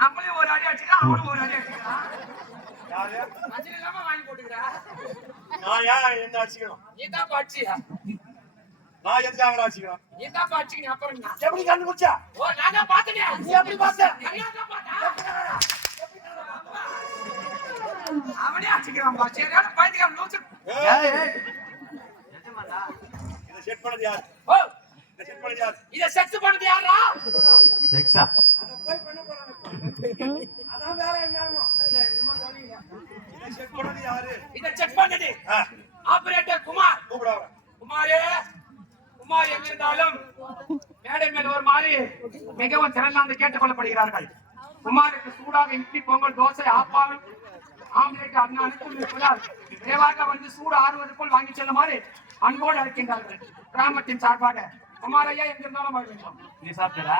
நம்மளே ஒரு அடி அடிச்சுக்கலாம், அவனும் ஒரு அடி அடிச்சுக்கலாம். வாங்கி போட்டுக்கிறா. நான் ஏன் என்ன அடிச்சுக்கணும்? நீதான் அடிச்சியா? நான் எதுக்காக அடிச்சுக்கிறேன்? நீதான் அடிச்சுக்கணும். அப்புறம் எப்படி கண்டுபிடிச்சா? ஓ, நான் தான் பாத்துட்டேன். நீ எப்படி பார்த்த? அவனே அடிச்சுக்கிறான். சரியான பைத்தியம் லூசு. இதை செட் பண்ணது யார்? ஓ, இதை செட் பண்ணது யார்? இதை செட் பண்ணது யாரா? செக்ஸா? அத போய் பண்ண போறாங்க. அதான் வேற எங்கறோம். இல்ல இன்னும் சொன்னீங்க. இதை செட் பண்ணது யாரு? இதை செட் பண்ணது ஆபரேட்டர் குமார். கூப்பிடுவாங்க. குமார் எங்க இருந்தாலும் மேடை மேல் ஒரு மாதிரி மிகவும் திறனாக கேட்டுக்கொள்ளப்படுகிறார்கள். குமாருக்கு சூடாக இட்லி, பொங்கல், தோசை, ஆப்பாவும் ஆம்லேட் அண்ணா அனைத்தும் இருப்பதால் விரைவாக வந்து சூடு ஆறுவதற்குள் வாங்கி செல்லுமாறு அன்போடு அழைக்கின்றார்கள். கிராமத்தின் சார்பாக குமாரையா எங்க இருந்தாலும் வாழ்வேன். நீ சாப்பிட்டா?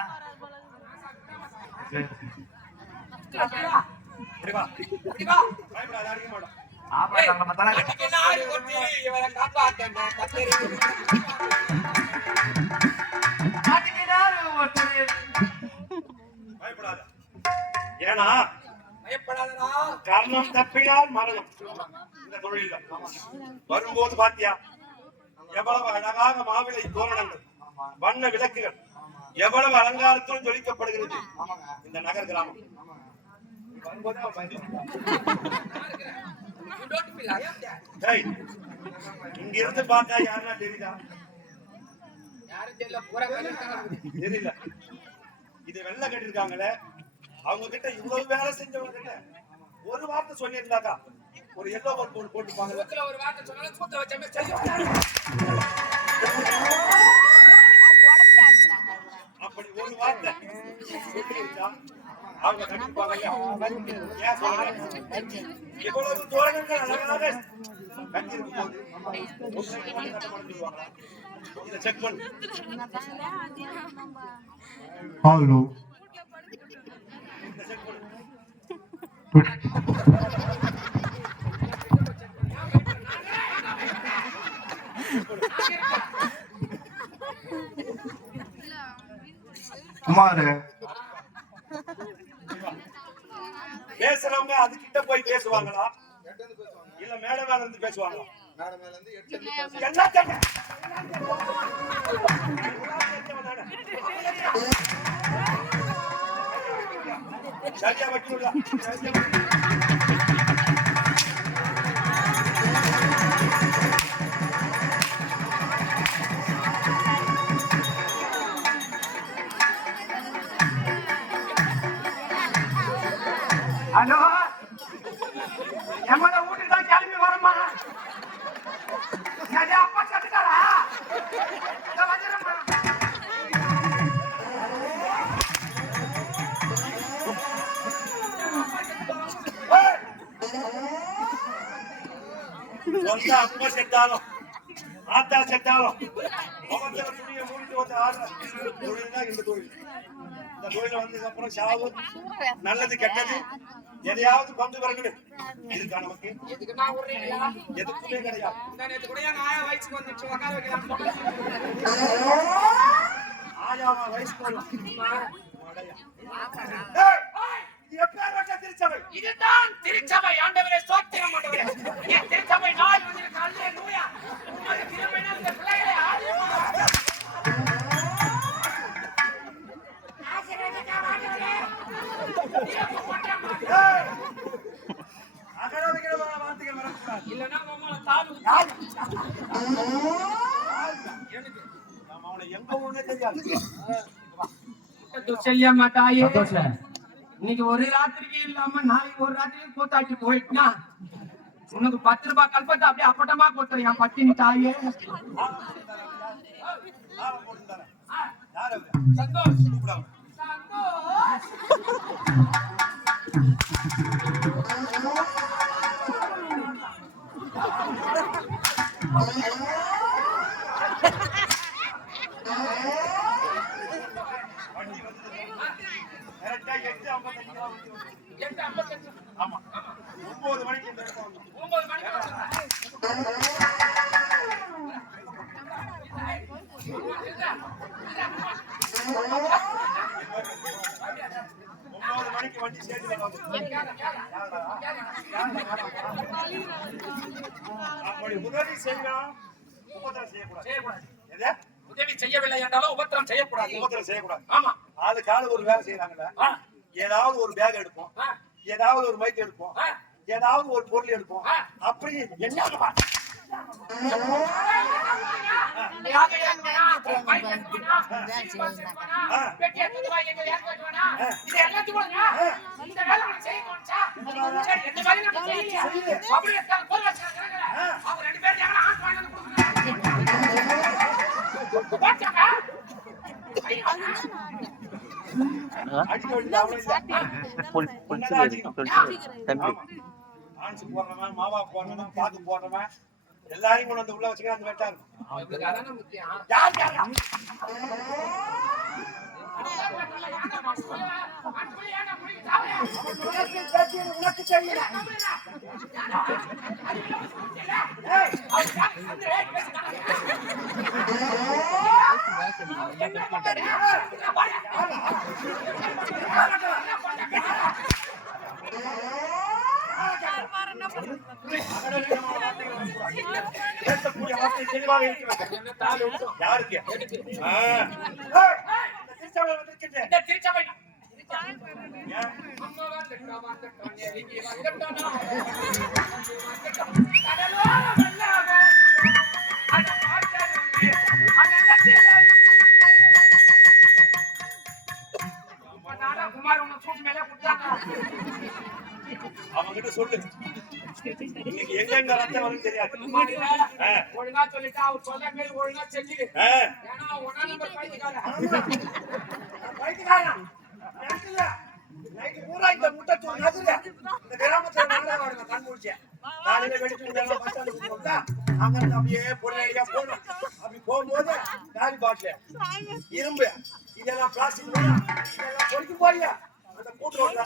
ஏன்னா கர்ணம் தப்பினால் மரணம். இந்த தொழில் வரும்போது பாத்தியா எவ்வளவு அழகாக மாவிலை தோரணங்கள், வண்ண விளக்குகள், எவ்வளவு அலங்காரத்துடன் ஜொலிக்கப்படுகிறது இந்த நகர் கிராமம். இங்க இருந்து பார்த்தா யாருன்னா தெரியுதா? தெரியல. இது வெள்ள கட்டிருக்காங்களே, அவங்க கிட்ட இவ்வளவு வேலை செஞ்சவங்க கிட்ட ஒரு வார்த்தை சொல்லியிருந்தாக்கா ஒரு எல்லோ போர்ட் போட்டுப்பாங்க. ஒரு வார்த்தை சொன்னாலும் சூத்த வச்சமே அப்படி ஒரு வார்த்தை அவங்க கண்டிப்பாங்க. ஏன் சொல்றாங்க? இவ்வளவு தோரணங்கள் அழகாக கட்டிருக்கும் போது இதை செக் பண்ணு. ஹலோ குமார், பேசுறவங்க அது கிட்ட போய் பேசுவாங்களா இல்ல மேடை மேல இருந்து பேசுவாங்களா? மேடை மேல இருந்து சரியா வைக்கணும்ல. ஹலோ, எம்மட வீட்டுக்கு தான் கிளம்பி வரமா? அப்பா செத்துட்டாரா? வந்துடுறேம்மா. சொந்த அப்பா செத்தாலும் ஆத்தா செத்தாலும் முகத்துல துணியை மூடிட்டு வந்து ஆடுற தொழில் தான் இந்த தொழில். இந்த தொழில வந்ததுக்கு அப்புறம் சாவு நல்லது கெட்டது எதையாவது பங்கு பிறகு இருக்கா நமக்கு எதுக்குமே கிடையாது. ஆயாவா வயசுக்கு வரும். திருச்சபை இதுதான் திருச்சபை. ஆண்டவரே ஸ்தோத்திரம் ஆண்டவரே. என் திருச்சபை நாள் வந்து அல்லேலூயா. உமது கிருபையினால் இந்த பிள்ளைகளை ஆசீர்வதிங்க. ஆசீர்வதிங்க ஆண்டவரே. நீங்க போட்டா அகராதிக்கிற வார்த்தைகள் வரக்கூடாது. இல்லனா மாமா தாலு எனக்கு நாம அவனை எங்க ஊருன்னே தெரியாது. செல்லியம்மா தாயே, இன்னைக்கு ஒரு ராத்திரிக்கு இல்லாம நாளைக்கு ஒரு ராத்திரிக்கு கூத்தாட்டி போயிட்டுனா உனக்கு 10 ரூபாய் கல்பத்தை அப்படியே அப்பட்டமா கொடுத்துரு என் பட்டினி தாயே. சந்தோஷ் ஆமா 9 மணிக்கு 9 மணிக்கு வண்டி சேர்த்து அப்படி உதவி செய்யலாம், உபத்திரம் செய்யக்கூடாது. உதவி செய்யவில்லை என்றாலும் உபத்திரம் செய்யக்கூடாது. உபத்திரம் செய்யக்கூடாது. ஆமா, அதுக்காக ஒரு வேலை செய்யறாங்கல்ல. ஏதாவது ஒரு பேக் எடுப்போம், ஏதாவது ஒரு மைக் எடுப்போம், ஏதாவது ஒரு பொருள் எடுப்போம். அப்படி என்ன போடுறவன் மாவா போடுறவன் பாத்து போடுறவன் எல்லாரையும் கொண்டு வந்து உள்ள வச்சுக்க அந்த வெட்டா இருக்கும். உனக்கு தெரியல தெளிவாக யாருக்கு திருச்சபை குமார் உங்க சூட்டு மேலே கொடுத்தாங்க. அவங்கிட்ட சொல்லு இன்னைக்கு எங்க ரத்தம் வரும் தெரியாது. ஒழுங்கா சொல்லிட்டு அவர் சொல்ல மேல ஒழுங்கா செஞ்சுடு. ஏன்னா ஒன்னா நம்பர் பைத்தியக்காரன் நைட்டு பூரா இந்த முட்டை தூள் நதுல இந்த கிராமத்துல நல்லா வருங்க கண் முடிச்சேன். காலையில வெடிச்சு இதெல்லாம் பஸ் ஸ்டாண்டுக்கு போட்டா அங்க இருந்து அப்படியே பொருளையா போகணும். அப்படி போகும்போது காலி பாட்டில் இரும்பு இதெல்லாம் பிளாஸ்டிக் இதெல்லாம் பொறுக்கி போறியா அந்த கூட்டு ரோட்ல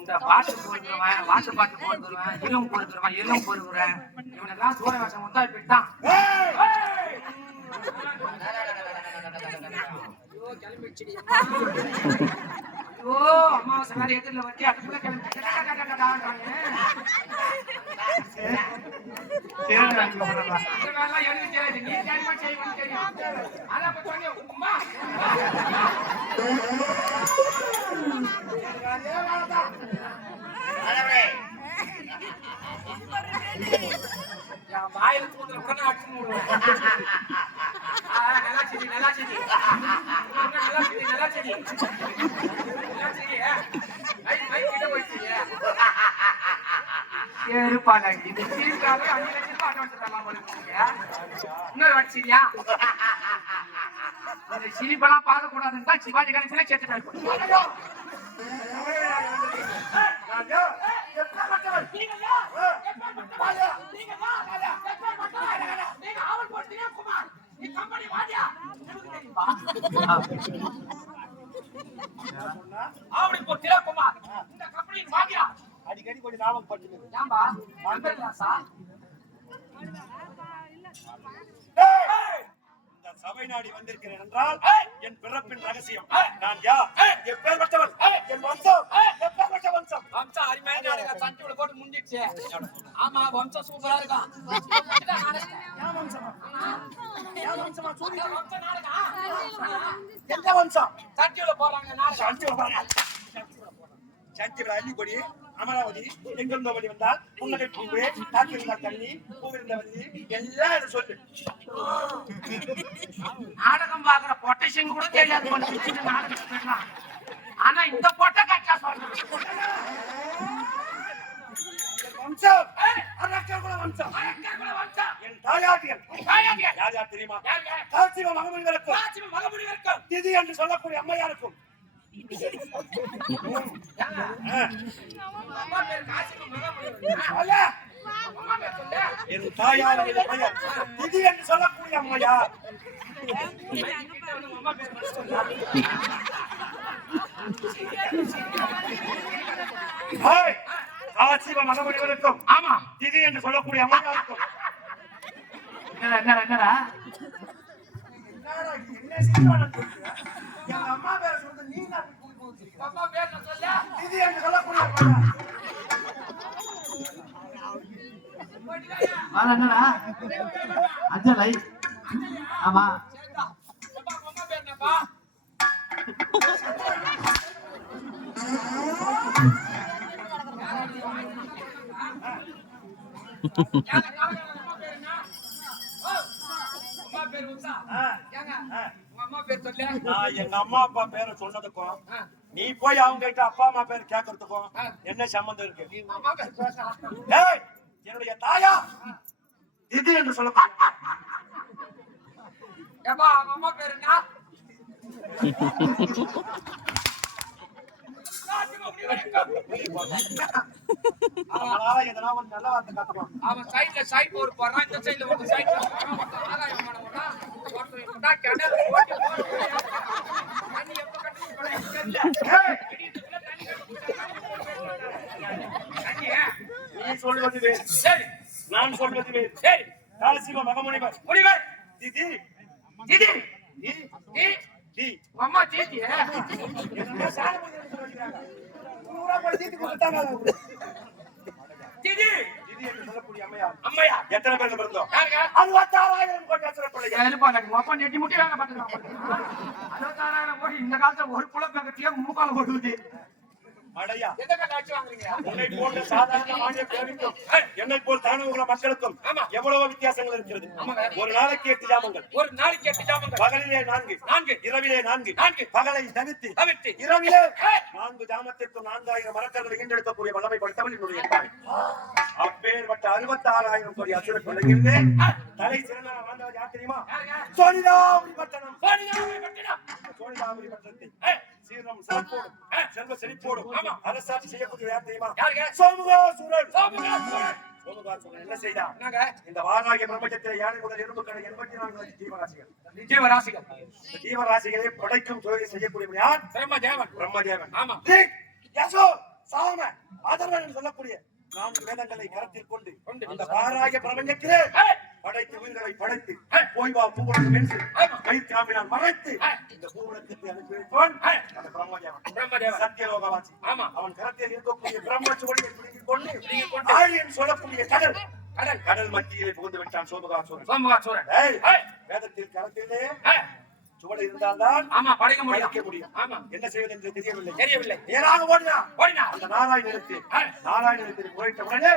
இந்த பாட்டு போடுறவன் வாட்டு பாட்டு போடுறவன் இளம் பொறுக்கிறவன் இளம் பொறுக்கிறேன் இவனெல்லாம் சூரிய வேஷம் முத்தா போயிட்டான். கிளம்பிடுச்சு ஓ அமாவாசை வேற எதிரில வச்சு அதுக்குள்ள கிளம்பி எனக்கு தெரியாது நீ தெரியுமா செய்யணும் தெரியும் அதான் அப்ப சொன்ன உமா வாயில தூத்துல உடனே அடிச்சு விடுவேன் நல்லா செடி நல்லா செடி நல்லா செடி நல்லா செடி நல்லா செடி வை கிட்ட போயிடுச்சு இருப்பாங்க இது சீர்காவே 5 லட்சம் அட்வான்ஸ் தரலாம் போல இன்னொரு வச்சியா இந்த சிரிப்பெல்லாம் பார்க்க கூடாதுன்னு தான் சிவாஜி கணேசனே சேர்த்துட்டாரு அடிக்கடி கொஞ்சம் ஞாபகம் பட்டுது சபை நாடி வந்திருக்கிறேன் என்றால் என் பிறப்பின் ரகசியம் நான் யார் எப்பேற்பட்டவன் என் வம்சம் எப்பேற்பட்ட வம்சம் வம்சம் அருமையான சட்டியோட போட்டு முடிஞ்சிடுச்சு ஆமா வம்சம் சூப்பரா இருக்கான் எந்த வம்சம் சட்டியோட போறாங்க சஞ்சிவர அள்ளிப்பொடி அமராவதி எங்கிருந்தபடி வந்தால் புன்னகை பூவே காத்திருந்தா தண்ணி பூவிருந்தவல்லி எல்லாம் அதை சொல்லு நாடகம் பாக்குற பொட்டேஷன் கூட தெரியாது நாடகம் ஆனா இந்த பொட்டை கட்டா சொல்றேன் வம்சம் வம்சம் என் தாயாட்டியல் யார் யார் தெரியுமா காசிவ மகமுனிவருக்கும் திதி என்று சொல்லக்கூடிய அம்மையாருக்கும் என் தாயாருடைய பெயர் திதி என்று சொல்லக்கூடிய அம்மையார் காசிவ மகமுனிவருக்கும் ஆமா திதி என்று சொல்லக்கூடிய அம்மையாருக்கும் என்னடா எங்க அம்மா பேரை சொல்றது நீ அம்மா பேர் சொல்ல திதி என்று சொல்லக்கூடிய என்னடா அஞ்சலை ஆமா அம்மா பேர் என்னப்பா எங்க அம்மா அப்பா பேரை சொன்னதுக்கும் நீ போய் அவங்க கிட்ட அப்பா அம்மா பேர் கேட்கறதுக்கும் என்ன சம்பந்தம் இருக்கு என்னுடைய தாயா இது என்று சொல்ல அம்மா பேரு என்ன எதனா ஒரு நல்ல வார்த்தை கத்துக்கணும் அவன் சைடுல சைடு போர் போறான் இந்த சைடுல ஒரு சைடு ஆகாயம் பண்ணா ஒருத்தா கிணறு ஓட்டி தண்ணி எப்ப கட்டி நீ சொல்வது வேறு சரி நான் சொல்வது வேறு சரி காசிவ மகமுனிவர் முனிவர் திதி திதி தி தி தி அம்மா தீத்தியே என்ன சாமி சொல்றாங்க பூரா போய் தீத்தி கொடுத்தாங்க திதி திதி என்று சொல்லக்கூடிய அம்மையார் அம்மையா எத்தனை பேர் பிறந்தோம் யாருங்க 66000 கோடி அச்சர பிள்ளைங்க எழுப்பாங்க மொப்ப நெட்டி முட்டி வேங்க பாத்துக்கலாம் 66000 கோடி இந்த காலத்துல ஒரு புல பக்கத்திலே மூக்கால ஓடுது அடையா எந்த காட்சி வாங்குறீங்க உன்னை போன்ற சாதாரண மாநில பேருக்கும் என்னை போல் தானவங்கள மக்களுக்கும் எவ்வளவு வித்தியாசங்கள் இருக்கிறது ஒரு நாளைக்கு 8 ஜாமங்கள் ஒரு நாளைக்கு 8 ஜாமங்கள் பகலிலே 4 இரவிலே 4 பகலை தவிர்த்து இரவிலே 4 ஜாமத்திற்கு 4000 மரக்கர்களை ஈண்டெடுக்கக்கூடிய வல்லமை படைத்தவள் என்னுடைய தாய் அப்பேற்பட்ட 66000 கோடி அசுர கொள்ளையிலே தலை சிறந்த வாழ்ந்தவர் யார் தெரியுமா சோனிதாபுரி பட்டணம் சோனிதாபுரி பட்டணத்தை சீரம் சிறப்போடும் செல்வ செழிப்போடும் அரசாட்சி செய்யக்கூடிய யார் தெரியுமா சோமுகாசுரன் சோமுகாசுரன் என்ன செய்தார் இந்த வாராகிய பிரபஞ்சத்திலே யானை முதல் எறும்பு கடை 84 ஜீவராசிகள் ஜீவராசிகளை படைக்கும் தொழிலை செய்யக்கூடிய யார் பிரம்மதேவன் ஆமா யசோ சாம அதர்வன் சொல்லக்கூடிய 4 வேதங்களை கரத்தில் கொண்டு அந்த வாராகிய பிரபஞ்சத்திலே படைத்து உயிர்களை படைத்து போய் வா பூவுலகம் என்று கை காமினால் மறைத்து இந்த பூவுலகத்தை அனுப்பி வைப்பவன் அந்த பிரம்மதேவன் சத்தியலோகவாசி. அவன் கரத்தில் இருக்கக்கூடிய பிரம்மச்சுவடியை பிடித்துக் கொண்டு ஆழியன் சொல்லக்கூடிய கடல் மத்தியிலே புகுந்து விட்டான் சோமகாசுரன். வேதத்தில் கரத்திலே சுவடு இருந்தால்தான் படைக்க முடியும். என்ன செய்வது என்று தெரியவில்லை. நேராக ஓடினான். அந்த நாராயணனுக்கு முறையிட்ட உடனே